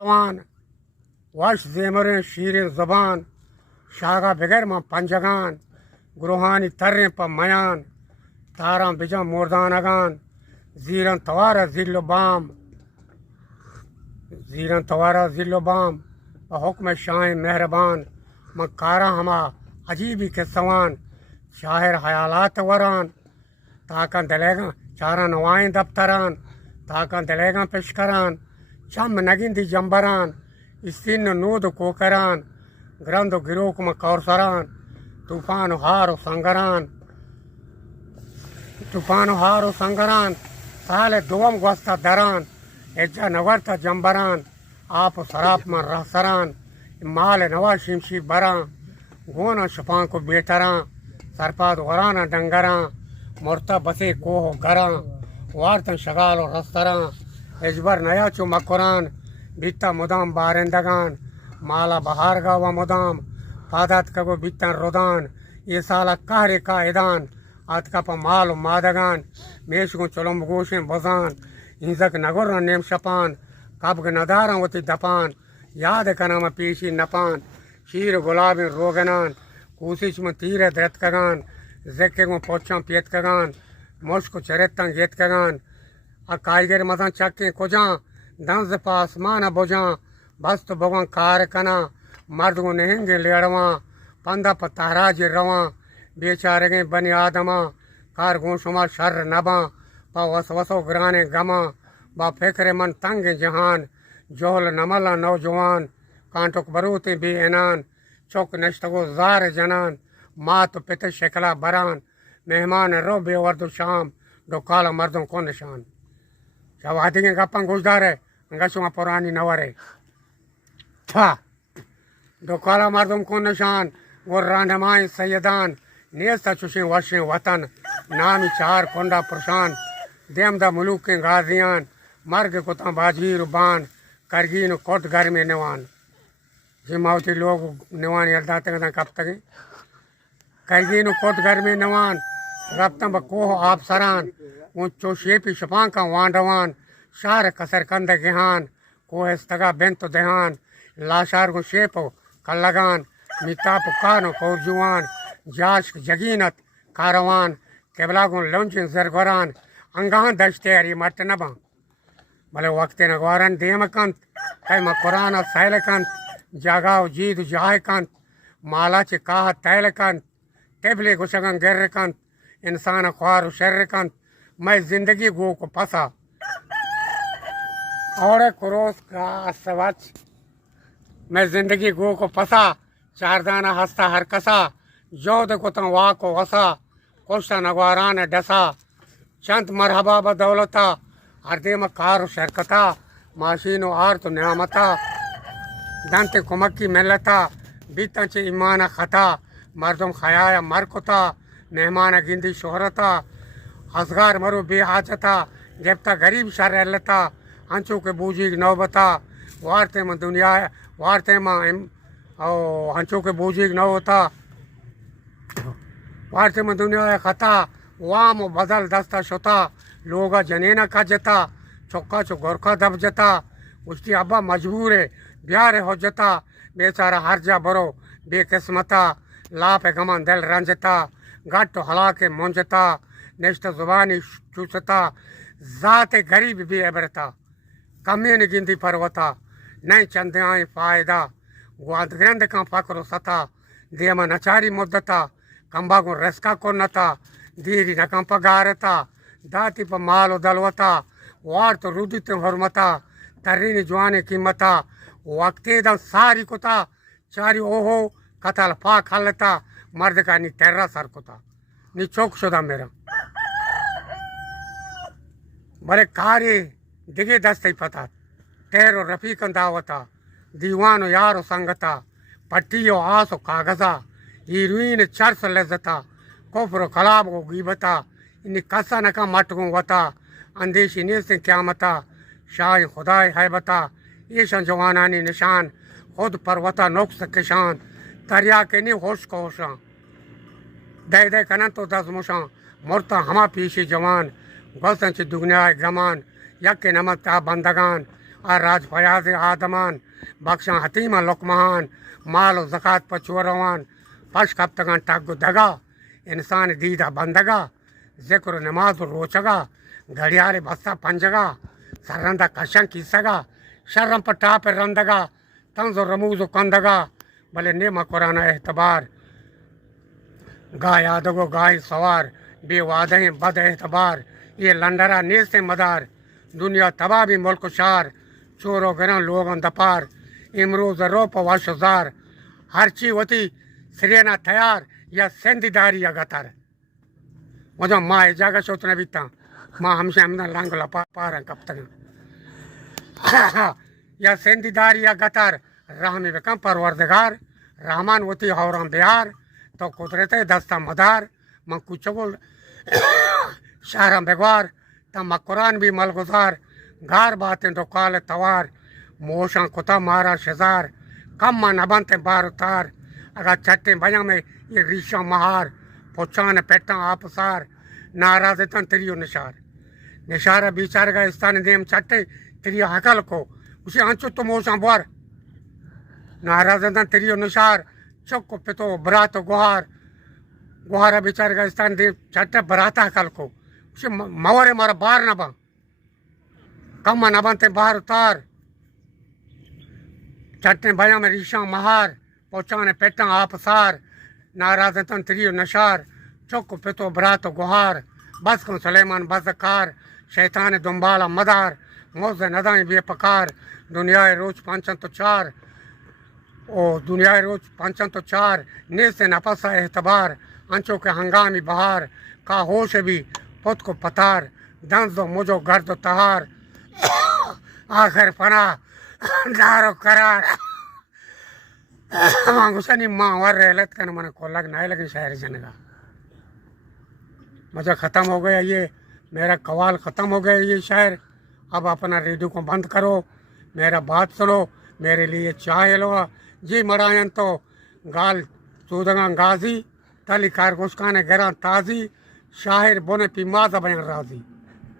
जवान वश जेमर शीर ज़बान शागा बगैर मां पंजगान ग्रोहानी तर्रे पर मयान तारा बिजा मोरदान अगान जीरन तवारा जिल्लो बाम जीरन तवारा जिल्लो बाम हुक्म शाह मेहरबान मकारा हमा अजीबी के सवान शाहिर हयालात वरान ताकन दलेगा चारा नवाएं दफ्तरान ताकन दलेगा पेशकरान चम नगिंदी जंबरान इस्तिन नूद कोकरान ग्रंद गिरोक म कौरसरान तूफान हारो संगरान साले दुवम गोस्ता दरान एज्जा नवरता जंबरान आप सराप में रहसरान माल नवा शिमशी बरा गोना शफां को बेटरा सरपाद वराना डंगरा मुर्ता बसे कोह गरा वार्तन शगालो रस्तरा एजबर नया चो मकुरान बीता मुदाम बारिंदगान माला बहार गावा मुदाम फादत कगो बीतन रुदान ये साला कहरे का इदान आत का पा माल मादगान मेश को चलम गोशे बजान हिंसक नगर नेम शपान कब नदारा वती दपान याद कनाम पीशी नपान शीर गुलाब रोगनान कोशिश में तीर दरत कगान जेके को पोचा पियत कगान मुश्क चरितन गेत कगान आ कायगर मजा चक्के कुजा दंज पास मान बुझा बस्त भगवान कार कना मर्द को नहेंगे लेड़वा पंदा पतारा जे रवा बेचारे गए बनी आदमा कार गोशुमा शर नबा पा वस वसो ग्राने गमा बा फेकरे मन तंग जहान जोहल नमला नौजवान कांटुक बरूते बे एनान चौक नश्तगो जार जनान मात पित शक्ला बरान मेहमान रो बेवर्दो शाम डोकाला मर्दों को निशान जब आती के गप्पा गुजदार है अंगशुमा पुरानी नवर है था डोकाला मर्दों को निशान वो रांडमाए सैयदान नेस्ता चुशे वर्षे वतन नामी चार कोंडा प्रशान देमदा मुलूक के गाजियान मर्ग कुता बाजी रुबान करगीन कोट घर में निवान जिमावती लोग निवान यदाते कब तक करगीन कोट घर में निवान रफ्तम कोह आप सरान ऊंचो शेपी शफा का वांडवान शार कसर कंद गेहान कोह स्तगा बेंत देहान लाशार को शेपो कल्लगान मिताप कानो कौरजुआन जाश जगीनत कारवान केबला को लंचिन जरगोरान अंगान दश्ते हरी मट नबा भले वक्त नगवारन देमकंत कई कुरान सैलकंत जागाव जीद जाहकंत माला चे काह तैलकंत टेबले गुशगन गिर्रकंत इंसान ख्वार शर्रकंत मैं जिंदगी गो को फंसा और क्रोस का सवच मैं जिंदगी गो को फंसा चारदाना हंसता हर कसा जोद को तम वा को वसा कोशा नगवारान डसा चंद मरहबा बदौलता हरदे में कार शरकता माशीनो आर तो न्यामता दंत कुमक्की मिलता बीता चे ईमान खता मर्दम खयाया मरकुता मेहमान गिंदी शोहरता हसगार मरु बेहाजता जबता गरीब शर रहता हंचो के बूझी नौबता वारते में दुनिया वारते में हंचो के बूझी नौबता वारते में दुनिया खता वाम बदल दस्ता शुता लोगा जनेना का जता चौका चो गोरखा दब जता उसकी अब्बा मजबूर है ब्याह हो जता बेचारा हर जा बरो बेकिस्मता लाप गमन दिल रंजता गट हला के मुंजता निश्त जुबानी चूसता जाते गरीब भी अबरता कमीन गिंदी परवता नहीं चंद्याय फायदा ग्रंथ का फकरो सता देमा नचारी मुद्दता कंबा को रसका को नता दीरी नकम पगारता दाती पर माल दलवता वार तो रुदित हरमता तर्रीनी जुआने कीमता वक्ते दम सारी कुता चारी ओहो कतल फा खलता मर्द का नी तेरा सर कुता नी चौक शुदा मेरा बड़े कार्य दिगे दस्ते पता तेरो रफीक दावता दीवानो यारो संगता पट्टियो आसो कागजा हीरोइन चर्स लजता कोफरो कलाब को गीबता इन कसा नका मटगो वता अंदेशी ने से क्यामता शाह खुदाए है बता ईशन जवानानी निशान खुद परवता नोक्स किशान दरिया के नहीं होश को होशा दे दे कना तो दस मुशा मुर्ता हमा पीशी जवान गलतन से दुगनिया गमान यक नमता बंदगान और राज फयाज आदमान बख्शा हतीमा लुकमान माल ज़कात पर चोरवान पश कब तक टग दगा इंसान दीदा बंदगा ज़िक्र नमाज रोचगा घड़ियाल बस्ता पंजगा सरंदा कशं किसगा शर्म पर टाप रंदगा तंज रमूज कंदगा भले नेमा कुराना एतबार गाय आदगो गाय सवार बेवादे बद एतबार ये लंडरा नील से मदार दुनिया तबाह भी मुल्क शार चोरो गिरा लोगन दपार इमरोज रोप वाशुजार हर चीज होती सिरेना तैयार या सेंदीदारी या गतर मुझे माँ जागा सोचने बीता माँ हमसे हमने लांग लपा पा रहे कब तक या सेंदीदारी या गतर राह में बेकम परवरदिगार रहमान होती हौराम बिहार तो कुदरत दस्ता मदार मैं कुछ बोल शहरम बेगवार तम कुरान भी मलगुजार गार बातें तो काल तवार मोशा कुता मारा शजार कम मन नबनते बार उतार अगर चट्टे बजा में ये रीशा महार पोचान पेटा आपसार नाराज तन तिरियो निशार निशारा बिचार का स्थान देम चट्टे तिरियो हकल को उसे आंचो तो मोशा बार नाराज तन तिरियो निशार चौको पितो बरातो गुहार गुहारा बिचार का स्थान दे चट्टे बराता हकल को उसे मवरे मारा बार न बा कम न बनते बाहर उतार चट्टे भया में रीशा महार पहुँचाने पेटा आपसार नाराज तन तिरियो नशार चौको पितो बरातो गुहार बस को सलेमान बजकार शैतान दुम्बाला मदार मौज नदाई बेपकार दुनियाए रोज पांचन तो चार ओ दुनियाए रोज पांचन तो चार ने से नपसा एतबार अंचों के हंगामी बहार का होश भी पुत को पतार दंस दो मुझो घर दो तहार आखिर फना दारो करार गुस्सा माँ वर रहलत कर मन को लग नहीं लगी शहर जनगा मुझे ख़त्म हो गया ये मेरा कवाल ख़त्म हो गया ये शायर अब अपना रेडियो को बंद करो मेरा बात सुनो मेरे लिए चाय लो जी मरायन तो गाल चूदगा गाजी तली कार गुस्काने गरा ताजी शाहिर बोने पीमाजा बयान राजी